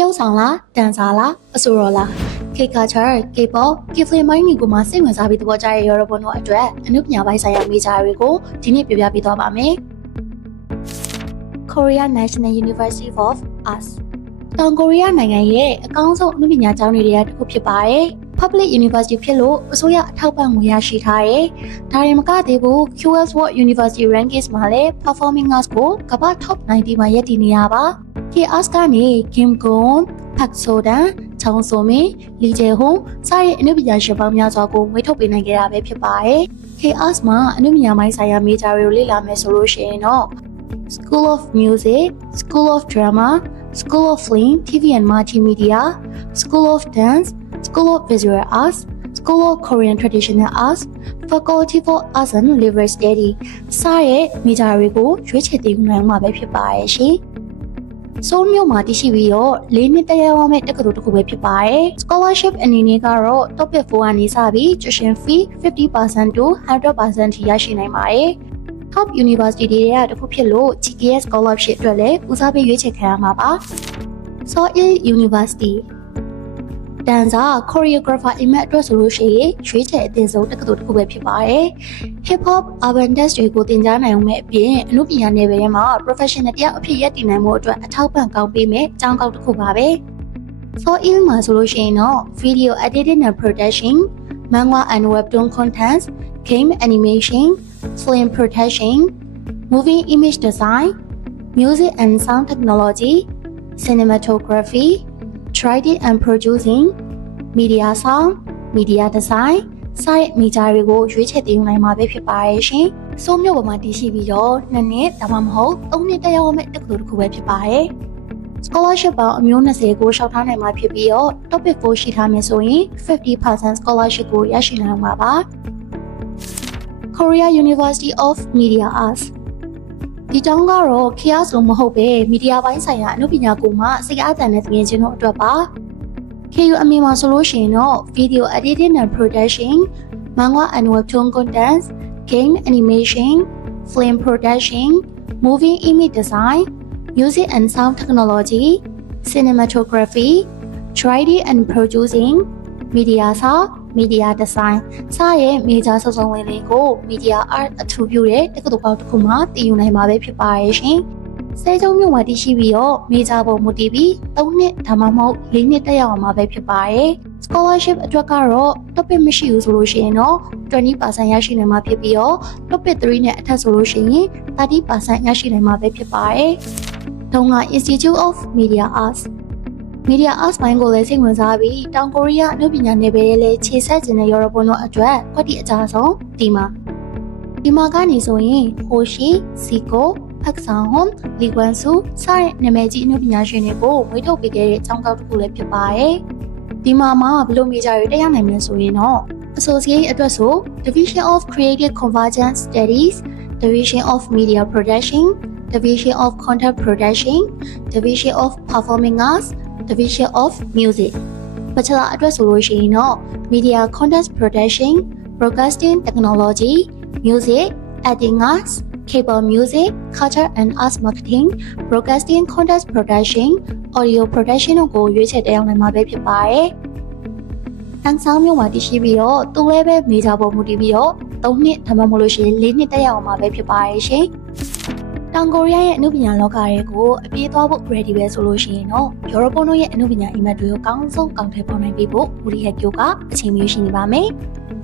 ရုပ်ဆောင်လားဒန်ဆာလားအဆိုတော်လား K-culture, K-pop, K-film မိုင်းတွေကိုမှစိတ်ဝင်စားပြီးသဘောကျတဲ့ရော်ဘွန်တို့အတွက်အနုပညာပိုင်းဆိုင်ရာမေဂျာတွေကိုဒီနေ့ပြပြပေးသွားပါမယ်။ Korea National University of Arts တောင်ကိုရီးယားနိုင်ငံရဲ့အကောင်းဆုံးအနုပညာကျောင်းတွေထဲကတစ်ခုဖြစ်ပါတယ်။ Public University ဖြစ်လို့အစိုးရအထောက်ပံ့ငွေရရှိထားတယ်။ဒါရင်မကသေးဘူး QS World University Rankings မှာလည်း Performing Arts ကိုကမ္ဘာ Top 90မှာရပ်တည်နေရပါ။ KAS ကနေ Kim Gon, Park Sodan, Chong So Min, Lee Jae Hoon စတဲ့အနုပညာရှင်ပေါင်းများစွာကိုမွေးထုတ်ပေးနိုင်ခဲ့တာပဲဖြစ်ပါတယ်။ KAS မှာအနုပညာပိုင်းဆိုင်ရာ major တွေကိုလေ့လာမယ်ဆိုလို့ရှိရင်တော့ School of Music, School of Drama, School of Film, TV and Multimedia, School of Dance, School of Visual Arts, School of Korean Traditional Arts, Faculty for Arts and Liberal Study စတဲ့ major တွေကိုရွေးချယ်တည်ယူနိုင်မှာပဲဖြစ်ပါရဲ့ရှင်။ဆိုးမြို့မှာတရှိပြီးတော့လေးနှစ်တက်ရောက်ရမယ့်တက္ကသိုလ်တစ်ခုပဲဖြစ်ပါတယ်။ Scholarship အနေနဲ့ကတော့ Topic 4ကနေစပြီး tuition fee 50% to 100%ထိရရှိနိုင်ပါတယ်။ Top University တွေကတစ်ခုဖြစ်လို့ GKS Scholarship အတွက်လည်းဦးစားပေးရွေးချယ်ခံရမှာပါ။ Seoul University တန်စာ choreographer အိမ်မက်အတွက်ဆိုလို့ရှိရင်ရွေးချယ်အသင့်ဆုံးတက္ကသိုလ်တစ်ခုပဲဖြစ်ပါတယ်။ Hip Hop Urban Dance တွေကိုသင်ကြားနိုင်အောင်မဲ့အပြင်အမှုပညာနယ်ပယ်ထဲမှာ professional တယောက်အဖြစ်ရပ်တည်နိုင်မှုအတွက်အထောက်ပံ့ကောင်းပေးမဲ့အကြောင်းကောက်တစ်ခုပါပဲ။ For Il မှာဆိုလို့ရှိရင်တော့ video editing and production, manga and webtoon contents, game animation, film production, movie image design, music and sound technology, cinematography, 3D and producing, media sound, media design စတဲ့ major တွေကိုရွေးချယ်တင်ယူနိုင်မှာပဲဖြစ်ပါရဲ့ရှင်။စိုးမျိုးပေါ်မှာတည်ရှိပြီးတော့နှစ်နှစ်ဒါမှမဟုတ်သုံးနှစ်တက်ရောက်ရမယ့်တက္ကသိုလ်တစ်ခုပဲဖြစ်ပါရဲ့။ scholarship ပေါင်းအမျိုး20ကိုရှောက်ထားနိုင်မှာဖြစ်ပြီးတော့ topic 4ရှိထားမယ်ဆိုရင်50% scholarship ကိုရရှိနိုင်မှာပါ။ Korea University of Media Arts ဒီကျောင်းကတော့ chaos လို့မဟုတ်ပဲမီဒီယာပိုင်းဆိုင်ရာအမှုပညာကိုမှစိတ်အားတန်တဲ့တကယ်ချင်းတို့အတွက်ပါ KU အမည်မှာဆိုလို့ရှိရင်တော့ video editing and production, manga and webtoon contents, game animation, film production, movie image design, music and sound technology, cinematography, 3D and producing, media sound, media design စရဲ့ major စုံစုံဝင်လေးကို media art အထူးပြုတဲ့တက္ကသိုလ်ပေါင်းတစ်ခုမှတည်ယူနိုင်မှာပဲဖြစ်ပါရဲ့ရှင်။ဆဲကျုံမြို့မှာတည်ရှိပြီးတော့ major ပုံမူတည်ပြီး3နှစ်ဒါမှမဟုတ်4နှစ်တက်ရောက်အောင်မှာပဲဖြစ်ပါရဲ့။ scholarship အတွက်ကတော့ topic မရှိဘူးဆိုလို့ရှိရင်တော့20%ရရှိနိုင်မှာဖြစ်ပြီးတော့ topic 3နဲ့အထက်ဆိုလို့ရှိရင်30%ရရှိနိုင်မှာပဲဖြစ်ပါရဲ့။တုံးက Institute of Media Arts Media Arts ဘိုင်းကိုလည်းစိတ်ဝင်စားပြီးတောင်ကိုရီးယားအနုပညာနယ်ပယ်ရဲ့လည်းခြေဆက်ကျင်တဲ့ရော်ရပွန်တို့အတွက်ခွက်တီအကြဆုံးဒီမှာဒီမှာကနေဆိုရင်ဟိုရှိစီကိုဖက်ဆောင်ဟွန်လီကွမ်ဆူစတဲ့နာမည်ကြီးအနုပညာရှင်တွေကိုဝေထုတ်ပေးခဲ့တဲ့အကြောင်းကောက်တစ်ခုလည်းဖြစ်ပါတယ်ဒီမှာမှဘလို့မေဂျာတွေတက်ရနိုင်မလဲဆိုရင်တော့ Associate အတွက်ဆို Division of Creative Convergence Studies Division of Media Production Division of Content Production Division of Performing Arts Division of Music Bachelor အတွက်ဆိုလို့ရှိရင်တော့ Media Content Production Broadcasting Technology Music Editing Arts Cable Music Culture and Arts Marketing Broadcasting Content Production Audio Production တို့ကိုရွေးချယ်တက်ရောက်နိုင်မှာပဲဖြစ်ပါတယ်။တန်းဆောင်မျိုးမှာတည်ရှိပြီးတော့သူလည်းပဲမေဂျာပေါ်မူတည်ပြီးတော့၃နှစ်ဒါမှမဟုတ်လို့ရှိရင်၄နှစ်တက်ရောက်အောင်မှာပဲဖြစ်ပါရဲ့ရှင်။ တောင်ကိုရီးယားရဲ့အမှုပညာလောကတွေကိုအပြေးသွားဖို့ ready ပဲဆိုလို့ရှိရင်တော့ယောရောပွန်တို့ရဲ့အမှုပညာ email တွေကိုအကောင်းဆုံးကောင်ထည့်ပေါ်နိုင်ပြီးဖို့မူရီဟက်ကျိုကအချိန်မျိုးရှိနေပါမယ်။